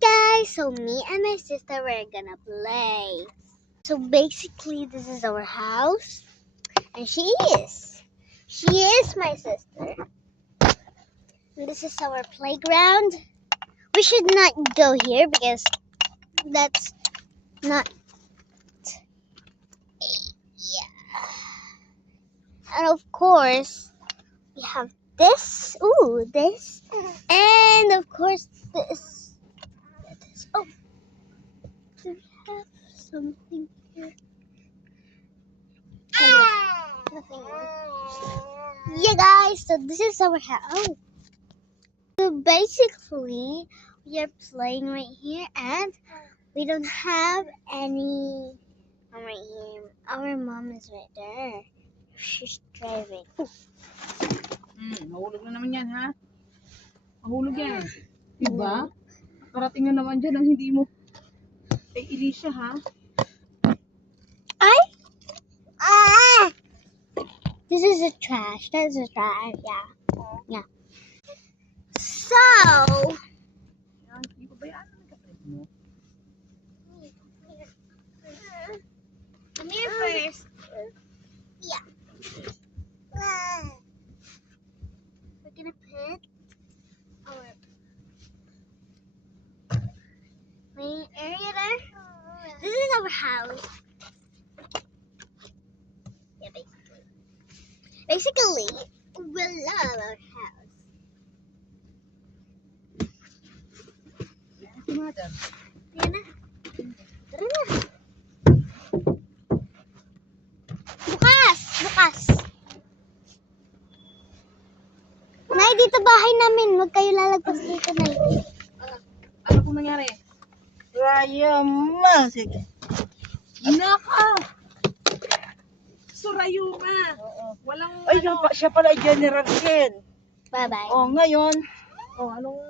guys, so me and my sister we're gonna play. So basically this is our house and she is my sister. And this is our playground. We should not go here because that's not and of course we have this. This. And of course this. Oh, do we have something here? Oh, yeah. Nothing. Yeah, guys, so this is our house. So basically, we are playing right here, and we don't have any right here. Our mom is right there. She's driving. Mahulog na naman yan, ha? Mahulog yan. Diba? Karating na naman dyan ang hindi mo. Elisa, ha? This is a trash. That's a trash. Yeah. So. Hindi ko ba yan? Come here first. Yeah. We're gonna put our main area there. This is our house. Yeah, basically. Basically, we love our house. Mother. Yan na. Tara na. Bukas! Nay, dito bahay namin. Huwag kayo lalagpas dito, Nay. Ano kung nangyari? Raya ma. Sige. Naka! Surayo nga. Walang Ay, siya pala General Ken. Bye-bye. Oh, ngayon. Oh, anong